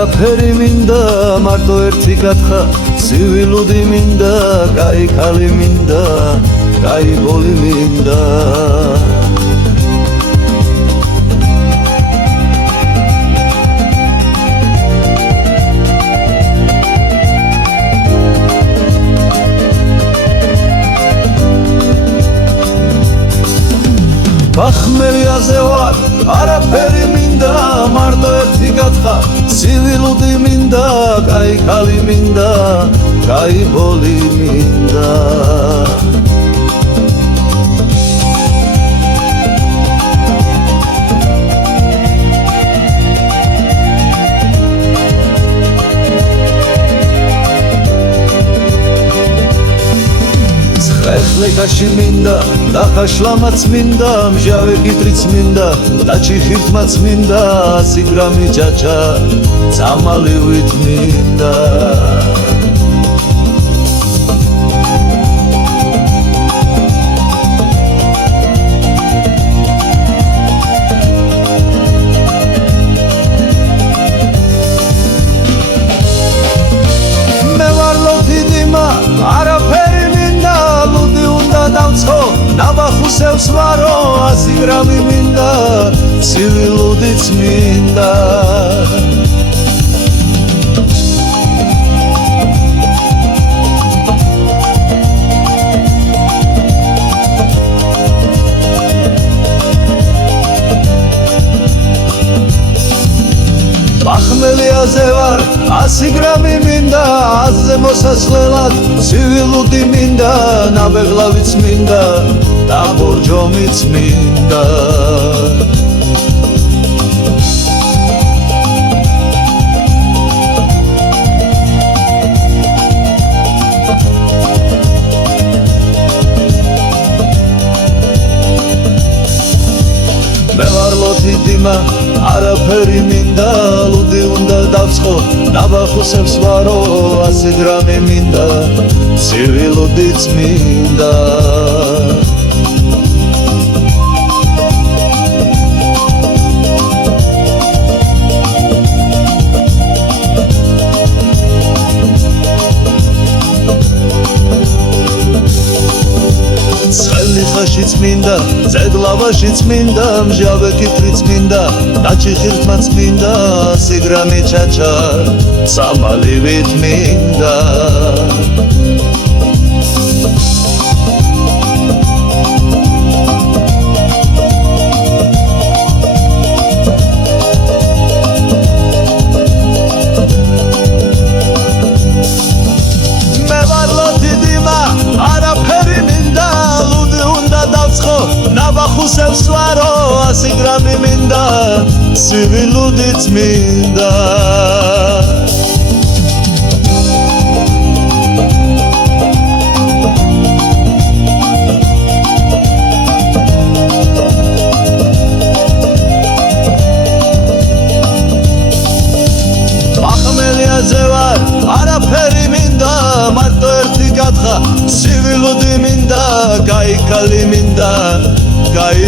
არაფერი მინდა მარტო ერთი გათხა ცივილუდი მინდა კაი ქალი მინდა კაი ბოლი მინდა ბახმელიაზე ვარ არაფერი მინდა მარტო ერთი გათხა ცივილუდი მინდა კაი ქალი მინდა კაი ბოლი მინდა ეხლეკაში მინდა და ხაშლამაც მინდა მჟავე კიტრიც მინდა და ჩიხირთმაც მინდა 100 გრამი ჭაჭა წამალივით მინდა მე ვარ ლოთიდიმა არაფერი მინდა ლუდი უნდა დავცხო ნაბახუსევს ვარო 100 გრამი მინდა ცივილუდიც მინდა ბახმელიაზე ვარ 100 გრამი მინდა აზზე მოსასვლელად ცივილუდი მინდა ნაბეღლავიც მინდა და ბორჯომიც მინდა მე ვარ ლოთიდიმა არაფერი მინდა ლუდი უნდა დავცხო ნაბახუსევს ვარო 100 გრამი მინდა ცივილუდიც მინდა ხაშიც მინდა ზეგლავაშიც მინდა მჟავე კიტრიც მინდა და ჩიხირთმაც მინდა 100 გრამი ჭაჭა წამალივით მინდა მე ვარ ლოთიდიმა არაფერი მინდა ნაბახუსევს ვარო 100 გრამი მინდა ცივილუდიც მინდა ბახმელიაზე ვარ არაფერი მინდა მარტო ერთი გათხა ცივილუდი მინდა კაი ქალი მინდა კაი